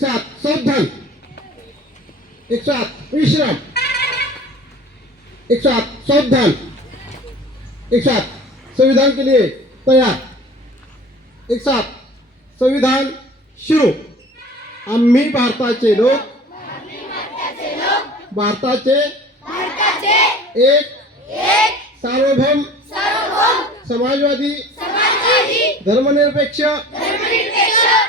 सात सावधान एक सात विश्राम एक सात सावधान एक सात संविधान के लिए तयार. एक सात संविधान सुरू आम्ही भारताचे लोक. भारताचे भारताचे एक. एक सार्वभौम. सार्वभौम समाजवादी समाजवादी. धर्मनिरपेक्ष.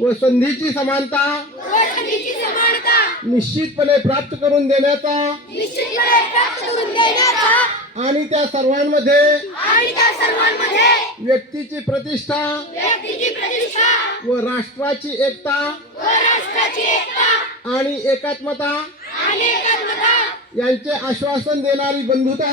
व संधीची समानता व संधीची समानता निश्चितपणे प्राप्त करून देण्याचा आणि त्या सर्वांमध्ये व्यक्तीची प्रतिष्ठा व्यक्तीची प्रतिष्ठा व राष्ट्राची एकता व राष्ट्राची एकता आणि एकात्मता आणि एकात्मता यांचे आश्वासन देणारी बंधुता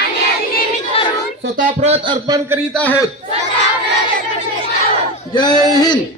करून स्वतःप्रत अर्पण करीत आहोत. स्वतः जय हिंद.